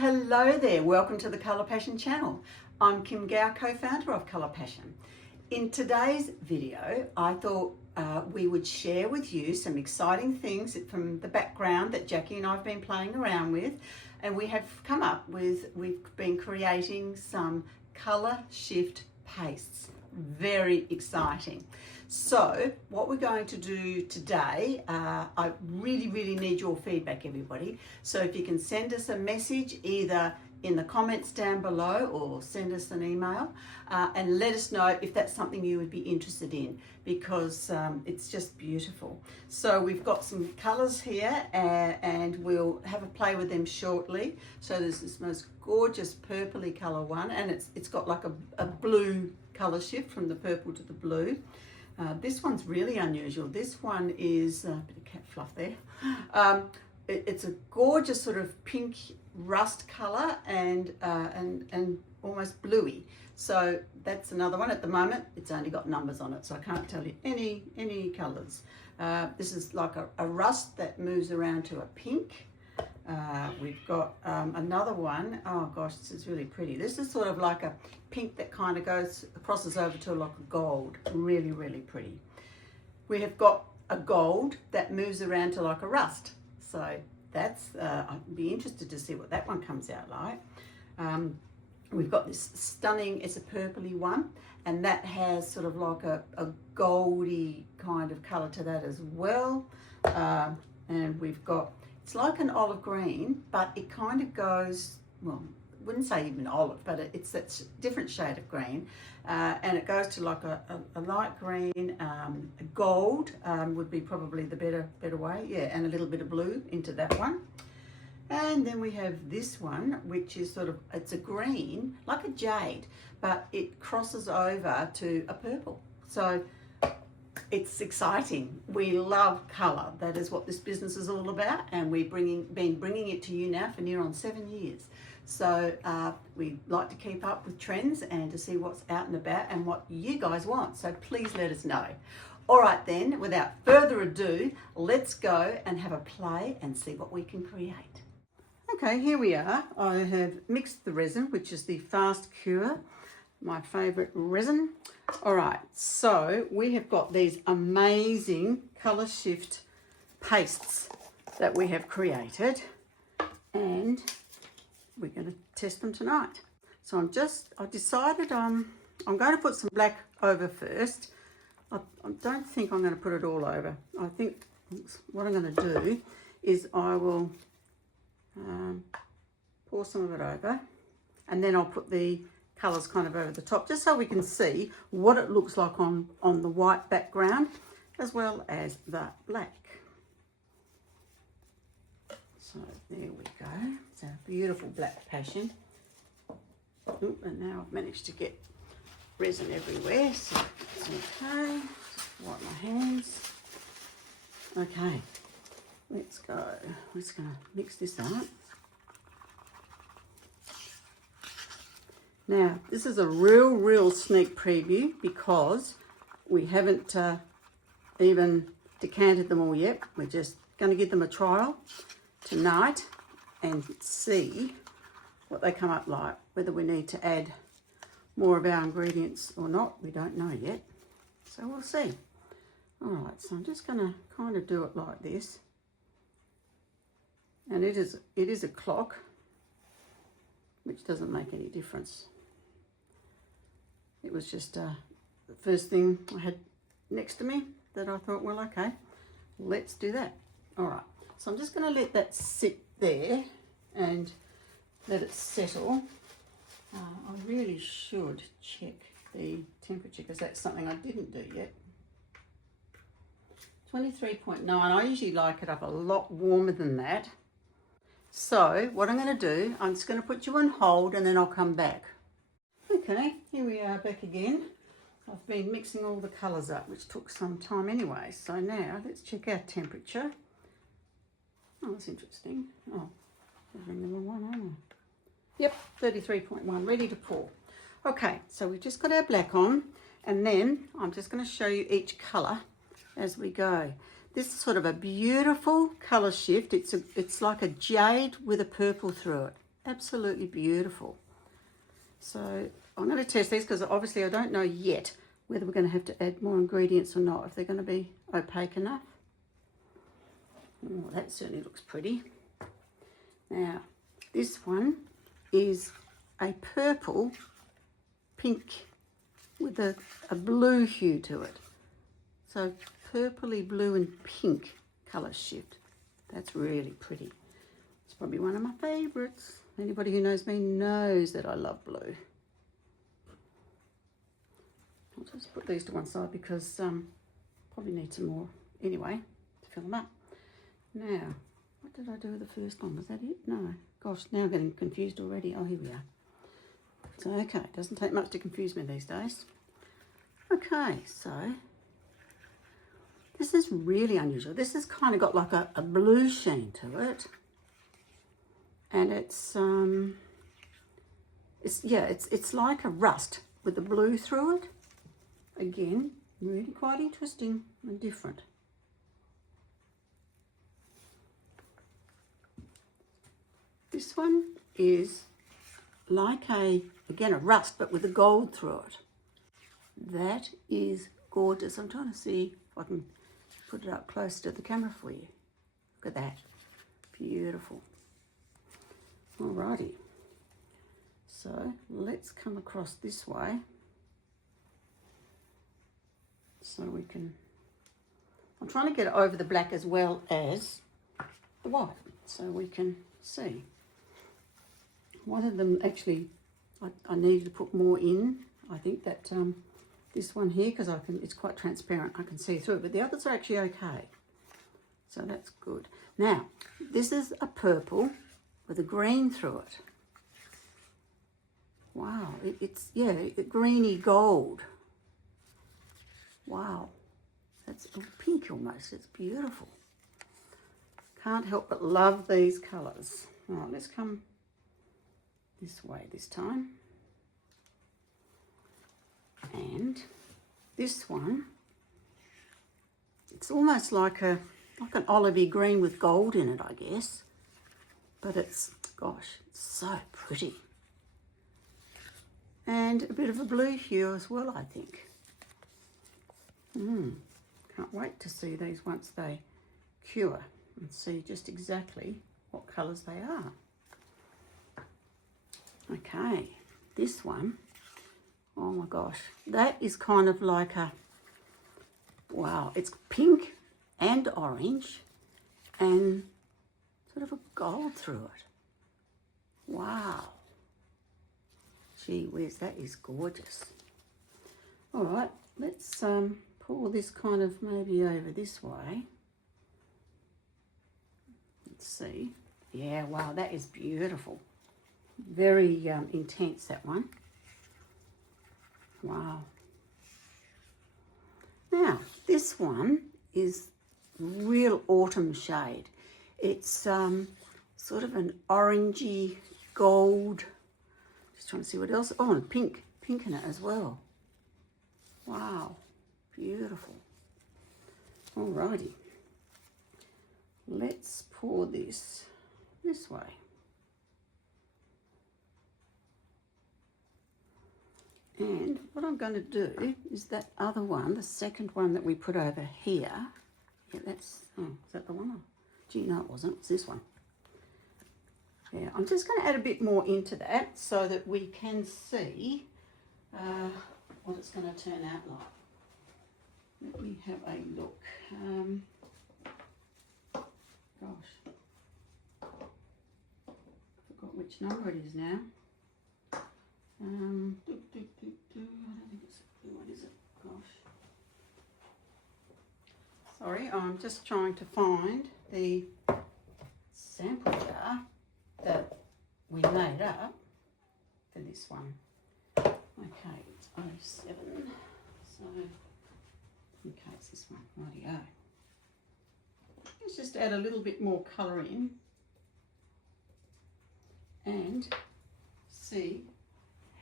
hello there. Welcome to the Colour Passion channel. I'm Kim Gow, co-founder of Colour Passion. In today's video, I thought we would share with you some exciting things from the background that Jackie and I have been playing around with. And we have come up with, we've been creating some colour shift pastes. Very exciting. So what we're going to do today, I really need your feedback, everybody. So if you can send us a message either in the comments down below or send us an email and let us know if that's something you would be interested in, because it's just beautiful. So we've got some colours here and we'll have a play with them shortly. So there's this most gorgeous purpley colour one, and it's got like a blue colour shift from the purple to the blue. This one's really unusual. This one is a bit of cat fluff there. It's a gorgeous sort of pink rust colour and almost bluey. So that's another one. At the moment, it's only got numbers on it, so I can't tell you any colours. This is like a rust that moves around to a pink. We've got another one. Oh gosh, this is really pretty. This is sort of like a pink that kind of crosses over to like a gold. Really pretty. We have got a gold that moves around to like a rust. So that's, I'd be interested to see what that one comes out like. We've got this stunning, it's a purpley one, and that has sort of like a goldy kind of colour to that as well. And we've got, it's like an olive green, but it kind of goes, well, I wouldn't say even olive, but it's that different shade of green. And it goes to like a light green, a gold would be probably the better way. Yeah, and a little bit of blue into that one. And then we have this one, which is sort of, it's a green, like a jade, but it crosses over to a purple. So it's exciting. We love colour. That is what this business is all about, and we've been bringing it to you now for near on 7 years. So we like to keep up with trends and to see what's out and about and what you guys want. So please let us know. All right then, without further ado, let's go and have a play and see what we can create. Okay, here we are. I have mixed the resin, which is the fast cure, my favourite resin. All right, so we have got these amazing colour shift pastes that we have created, and we're going to test them tonight. So I decided I'm going to put some black over first. I don't think I'm going to put it all over. I think what I'm going to do is I will pour some of it over, and then I'll put the colours kind of over the top, just so we can see what it looks like on the white background as well as the black. So there we go. It's our beautiful black passion. Ooh, and now I've managed to get resin everywhere, so it's okay. Just wipe my hands. Okay, let's go. We're just going to mix this up. Now, this is a real sneak preview because we haven't even decanted them all yet. We're just going to give them a trial tonight and see what they come up like. Whether we need to add more of our ingredients or not, we don't know yet. So we'll see. All right, so I'm just going to kind of do it like this. And it is a clock, which doesn't make any difference. It was just the first thing I had next to me that I thought, well, okay, let's do that. All right, so I'm just going to let that sit there and let it settle. I really should check the temperature because that's something I didn't do yet. 23.9, I usually like it up a lot warmer than that. So what I'm going to do, I'm just going to put you on hold and then I'll come back. Okay, here we are back again. I've been mixing all the colours up, which took some time anyway. So now let's check our temperature. Oh, that's interesting. Oh, I'm the wrong one, aren't I? Yep, 33.1, ready to pour. Okay, so we've just got our black on, and then I'm just going to show you each colour as we go. This is sort of a beautiful colour shift. It's like a jade with a purple through it. Absolutely beautiful. So I'm going to test these because obviously I don't know yet whether we're going to have to add more ingredients or not, if they're going to be opaque enough. Oh, that certainly looks pretty. Now, this one is a purple pink with a blue hue to it. So purpley blue and pink colour shift. That's really pretty. It's probably one of my favourites. Anybody who knows me knows that I love blue. I'll just put these to one side because probably need some more anyway to fill them up. Now, what did I do with the first one? Was that it? No. Gosh, now I'm getting confused already. Oh, here we are. So, okay, it doesn't take much to confuse me these days. Okay, so this is really unusual. This has kind of got like a blue sheen to it. And it's like a rust with the blue through it. Again, really quite interesting and different. This one is like again a rust, but with a gold through it. That is gorgeous. I'm trying to see if I can put it up close to the camera for you. Look at that. Beautiful. Alrighty. So let's come across this way so we can, I'm trying to get it over the black as well as the white so we can see. One of them actually, I needed to put more in. I think that this one here, because it's quite transparent, I can see through it, but the others are actually okay. So that's good. Now, this is a purple with a green through it. Wow, it's greeny gold. Wow, that's pink almost. It's beautiful. Can't help but love these colours. All right, let's come this way this time. And this one, it's almost like an olivey green with gold in it, I guess. But it's, gosh, it's so pretty. And a bit of a blue hue as well, I think. Can't wait to see these once they cure and see just exactly what colours they are. Okay, this one, oh my gosh, that is kind of like a, wow, it's pink and orange and sort of a gold through it. Wow. Gee whiz, that is gorgeous. All right, let's pour this kind of maybe over this way. Let's see. Yeah, wow, that is beautiful. Very intense, that one. Wow. Now, this one is real autumn shade. It's sort of an orangey gold. Just trying to see what else. Oh, and pink in it as well. Wow, beautiful. Alrighty, let's pour this way. And what I'm going to do is that other one, the second one that we put over here. Yeah, that's, oh, is that the one? Oh, gee, no, it wasn't. It's this one. Yeah, I'm just going to add a bit more into that so that we can see what it's going to turn out like. Let me have a look. Gosh, forgot which number it is now. I don't think it's, what is it? Gosh. Sorry, I'm just trying to find the sample jar that we made up for this one. Okay, it's 07. So, okay, it's this one. Rightio. Let's just add a little bit more colour in and see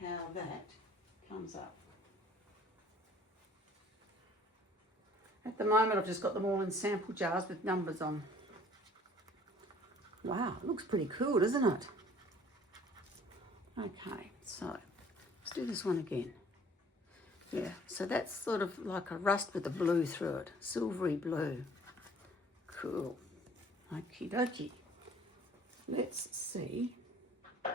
how that comes up. At the moment, I've just got them all in sample jars with numbers on. Wow, it looks pretty cool, doesn't it? Okay, so let's do this one again. Yeah, so that's sort of like a rust with a blue through it, silvery blue. Cool. Okie dokie. Let's see if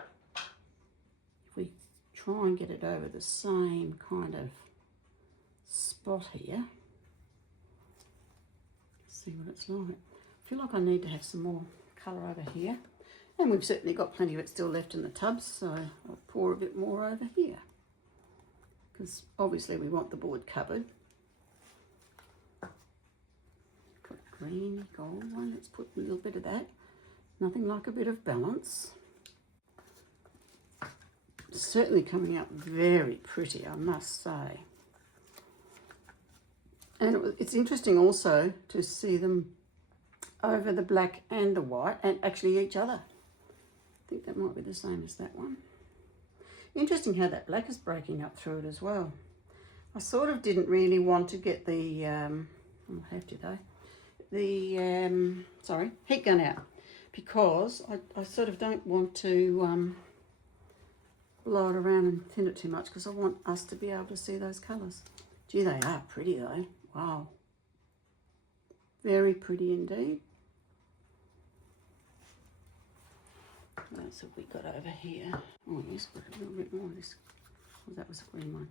we try and get it over the same kind of spot here. See what it's like. I feel like I need to have some more colour over here. And we've certainly got plenty of it still left in the tubs, so I'll pour a bit more over here. Because obviously we want the board covered. Got a green gold one, let's put a little bit of that. Nothing like a bit of balance. Certainly coming out very pretty, I must say. And it's interesting also to see them over the black and the white, and actually each other. I think that might be the same as that one. Interesting how that black is breaking up through it as well. I sort of didn't really want to get the, I'll have to though, the, heat gun out, because I sort of don't want to blow it around and thin it too much, because I want us to be able to see those colours. Gee, they are pretty though. Wow. Very pretty indeed. What else have we got over here? Oh, yes, got a little bit more of this. Oh, that was a green one.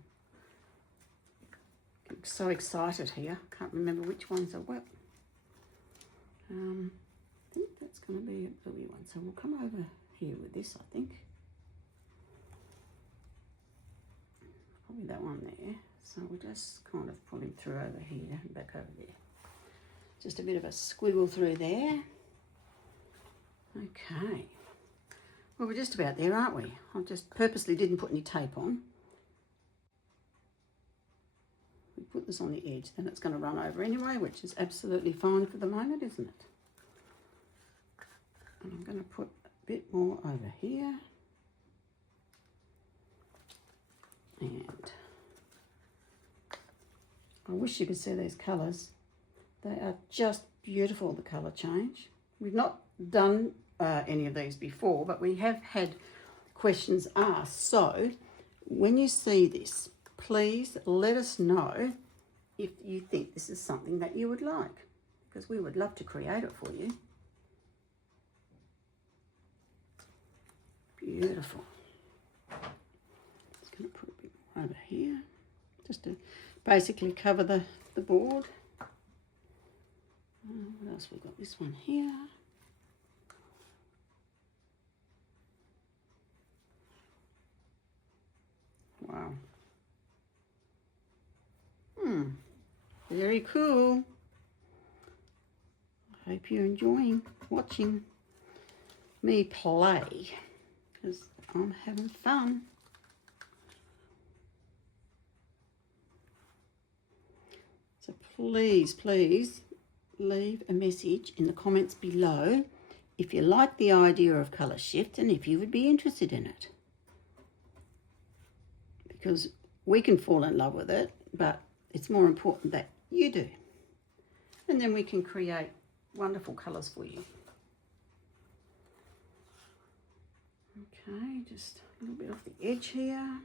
I'm so excited here. Can't remember which ones are what. I think that's going to be a bluey one. So we'll come over here with this, I think. Probably that one there. So we'll just kind of pull him through over here and back over there. Just a bit of a squiggle through there. Okay. Well, we're just about there, aren't we? I just purposely didn't put any tape on. We put this on the edge, then it's going to run over anyway, which is absolutely fine for the moment, isn't it? And I'm going to put a bit more over here. And I wish you could see these colours. They are just beautiful, the colour change. We've not done any of these before, but we have had questions asked. So when you see this, please let us know if you think this is something that you would like, because we would love to create it for you. Beautiful. Just going to put a bit more over here, just to basically cover the board. What else? We've got this one here. Wow. Very cool. I hope you're enjoying watching me play, because I'm having fun. So please, please leave a message in the comments below if you like the idea of colour shift and if you would be interested in it. Because we can fall in love with it, but it's more important that you do. And then we can create wonderful colours for you. Okay, just a little bit off the edge here.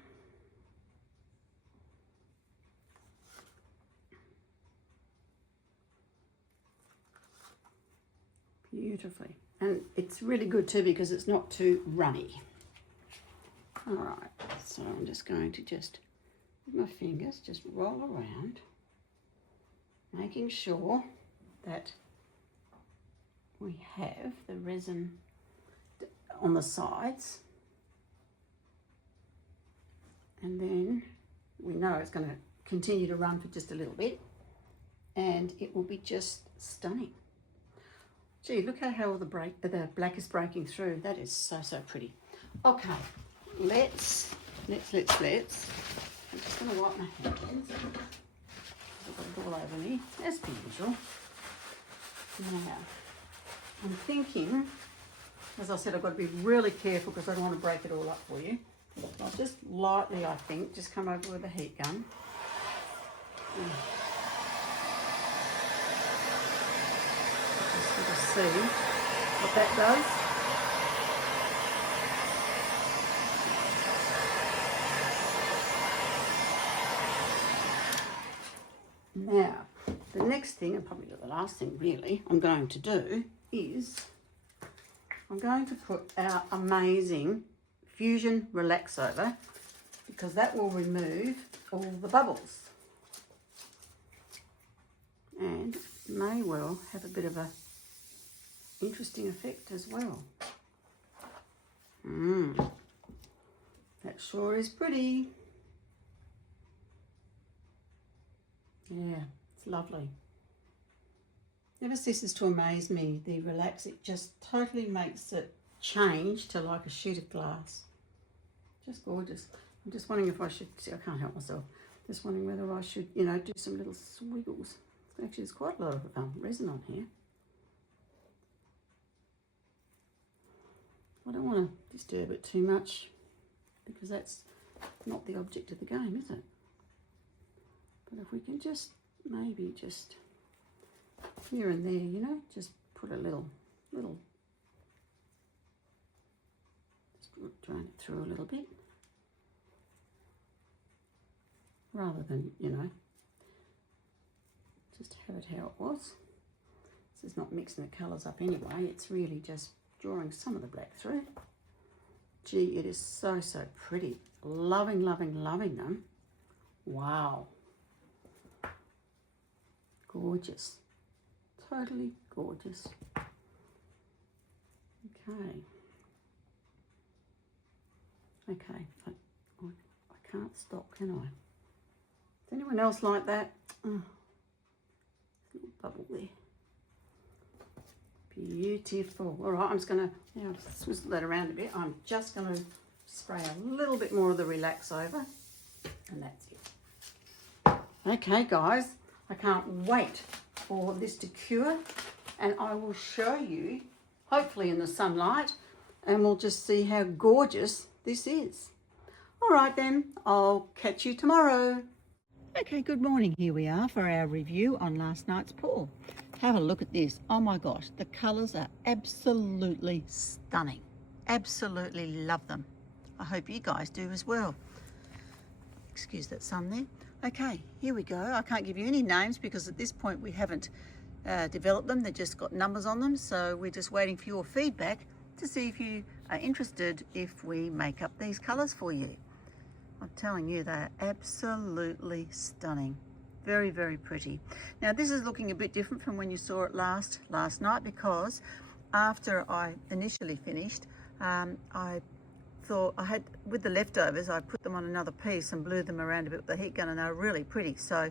Beautifully. And it's really good too because it's not too runny. All right, so I'm just going to with my fingers, just roll around, making sure that we have the resin on the sides. And then we know it's going to continue to run for just a little bit and it will be just stunning. Gee, look at how the black is breaking through. That is so, so pretty. Okay, let's. I'm just going to wipe my hands. I've got it all over me, as per usual. Now, I'm thinking, as I said, I've got to be really careful because I don't want to break it all up for you. I'll just lightly, I think, just come over with a heat gun. Just sort of see what that does. Now, the next thing, and probably the last thing really, I'm going to do is I'm going to put our amazing Fusion Relax over, because that will remove all the bubbles and may well have a bit of a interesting effect as well. That sure is pretty. Yeah, it's lovely. Never ceases to amaze me, the Relax. It just totally makes it change to like a sheet of glass. Just gorgeous. I'm just wondering if I should, see, I can't help myself. Just wondering whether I should, you know, do some little swiggles. Actually, there's quite a lot of resin on here. I don't want to disturb it too much, because that's not the object of the game, is it? But if we can just, maybe just here and there, you know, just put a little, just drain it through a little bit, rather than, you know, just have it how it was. This is not mixing the colours up anyway, it's really just drawing some of the black through. Gee, it is so, so pretty. Loving, loving, loving them. Wow. Gorgeous. Totally gorgeous. Okay. Okay, I can't stop, can I? Is anyone else like that? Oh, little bubble there. Beautiful. All right, I'm just going to now swizzle that around a bit. I'm just going to spray a little bit more of the Relax over, and that's it. Okay, guys, I can't wait for this to cure, and I will show you, hopefully in the sunlight, and we'll just see how gorgeous this is. All right then, I'll catch you tomorrow. Okay, good morning. Here we are for our review on last night's pour. Have a look at this. Oh my gosh, the colours are absolutely stunning. Absolutely love them. I hope you guys do as well. Excuse that sun there. Okay, here we go. I can't give you any names because at this point we haven't developed them. They've just got numbers on them. So we're just waiting for your feedback to see if you are interested if we make up these colours for you. I'm telling you, they are absolutely stunning. Very, very pretty. Now this is looking a bit different from when you saw it last night, because after I initially finished, I thought I had, with the leftovers, I put them on another piece and blew them around a bit with the heat gun, and they were really pretty. So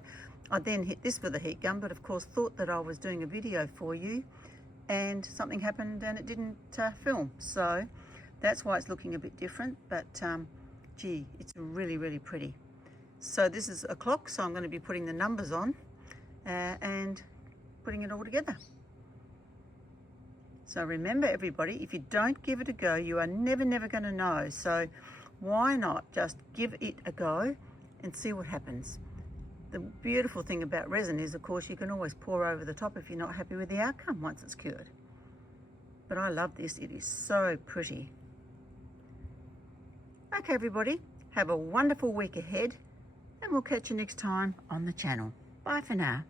I then hit this with the heat gun, but of course thought that I was doing a video for you, and something happened and it didn't film. So that's why it's looking a bit different, but gee, it's really, really pretty. So this is a clock, so I'm going to be putting the numbers on and putting it all together. So remember everybody, if you don't give it a go, you are never going to know. So why not just give it a go and see what happens. The beautiful thing about resin is, of course, you can always pour over the top if you're not happy with the outcome once it's cured. But I love this, it is so pretty. Okay everybody, have a wonderful week ahead, and we'll catch you next time on the channel. Bye for now.